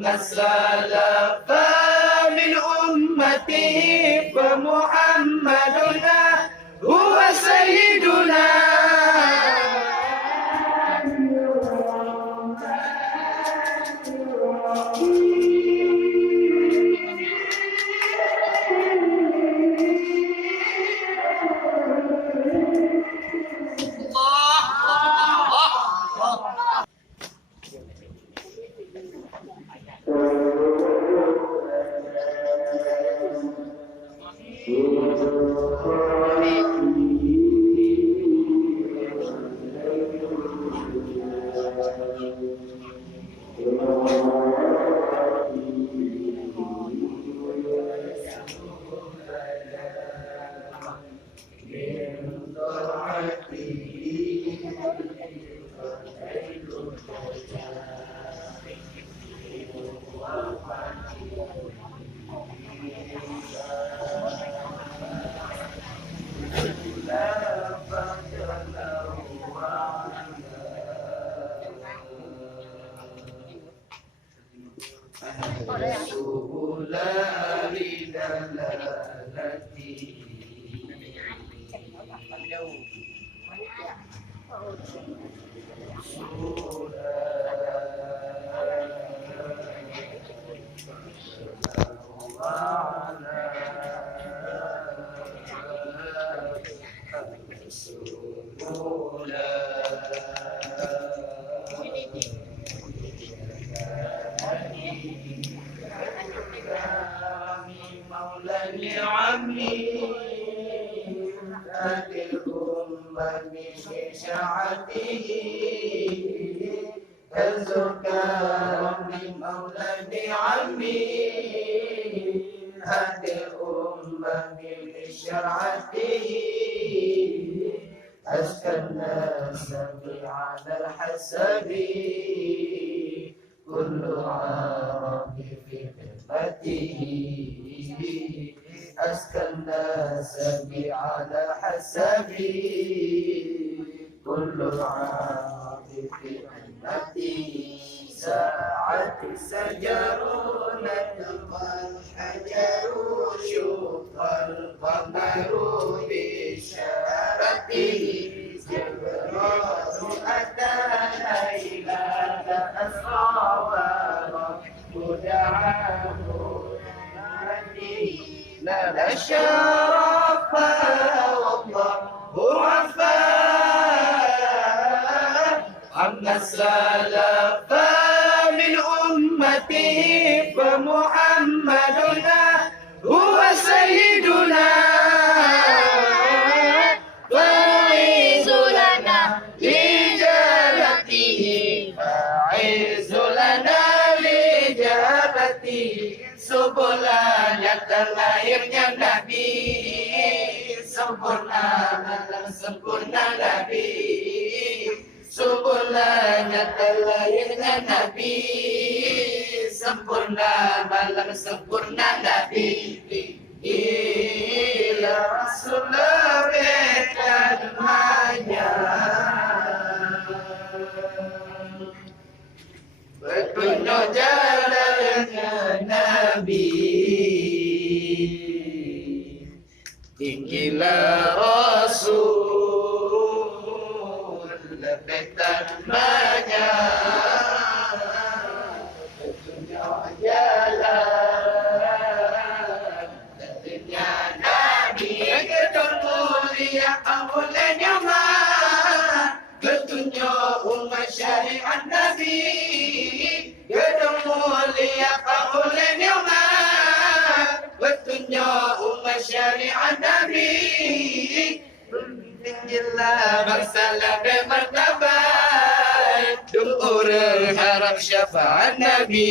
أما السلف من أمته فمحمدنا هو سيدنا. أما السلف من أمته فمحمدنا هو سيدنا. فاعز لنا لجلته فاعز لنا لجلته subulanya terlahirnya Nabi, sempurna malam sempurna Nabi, subulanya terlahirnya Nabi, sempurna malam sempurna Nabi. Ila Rasulullah bekan hanya petunjuk jalannya Nabi. Tinggilah Rasul lepetan banyak petunjuk jalan tentunya Nabi. Gedung mulia awalnya nyaman petunjuk umat syariat Nabi. Gedung mulia awalnya nyaman petunjuk umat syariat Nabi. Tinggilah bangsa lebih martabat, orang harap syafaat Nabi.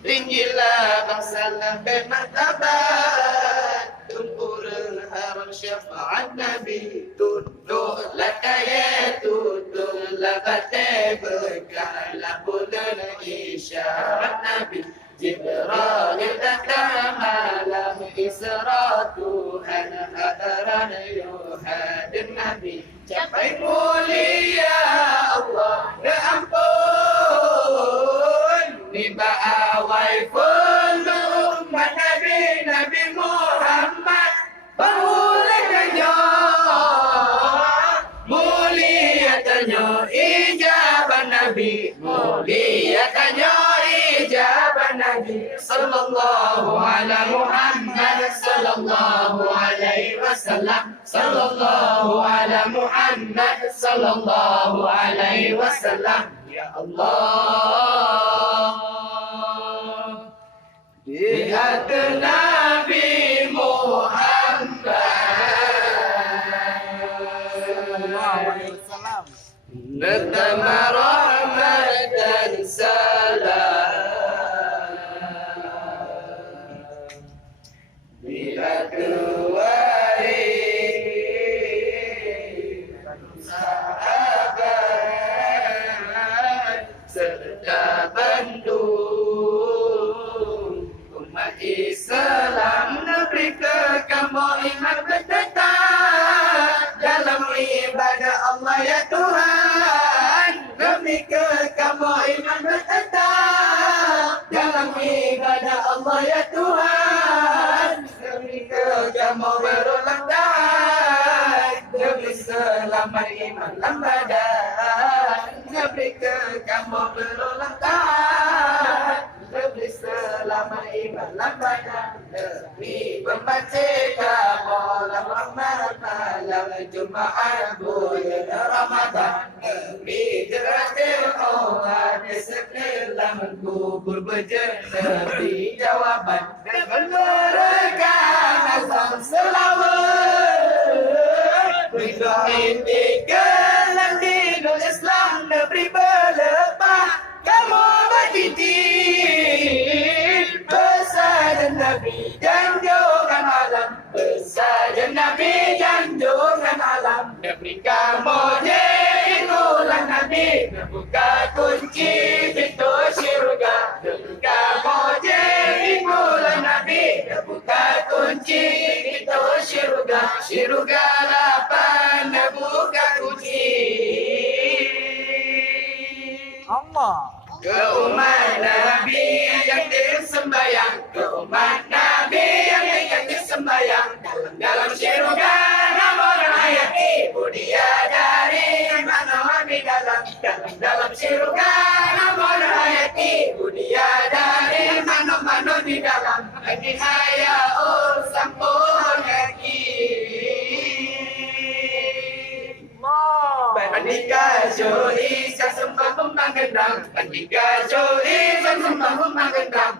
Tinggilah bangsa lebih martabat, orang harap syafaat Nabi. Tunduklah kaya, tunduklah batai, berkahlah bulan isyarat Nabi. Jibril datang malam Isra, Tuhan hadaran yuhadin Nabi. Capai mulia Allah ya ampun, ni baawai fulu umat Nabi Muhammad bahulakannya muliakannya ijabah Nabi muliakannya ijabah Nabi sallallahu ala Muhammad sallallahu alaihi wasallam sallallahu ala Muhammad sallallahu alaihi wasallam ya Allah di hati Nabi Muhammad Pertama rahmat dan salam bila kedua sahabat serta bandung umat Islam negeri kekambang iman bertetap dalam ibadah Allah ya Tuhan demi kekambang iman bertetap dalam ibadah Allah ya Tuhan demi kekambang berulang tahun demi selamat iman lambadan demi kekambang berulang tahun demi selamat iman lambadan demi membaca kalam rahmat malam Jumaat bulan Ramadan demi gerakan orang di sekeliling kubur berjenapi jawaban dengan merekan azam selawat berdoa kelam dinul Islam negeri berlepas kamu bertitik besajan Nabi janjungan alam besajan Nabi janjungan alam negeri kamu itulah Nabi membuka kunci pintu syurga negeri kamu itulah Nabi membuka kunci pintu syurga syurga lapan membuka kunci Allah ke umat Nabi yang disembayang ke umat Nabi yang disembayang dalam syurga namun hayati budia dari mana di dalam syurga namun hayati budia dari mana di dalam lagi hayaul sampun lagi Bandika juri sembah gendang Bandika juri sembah gendang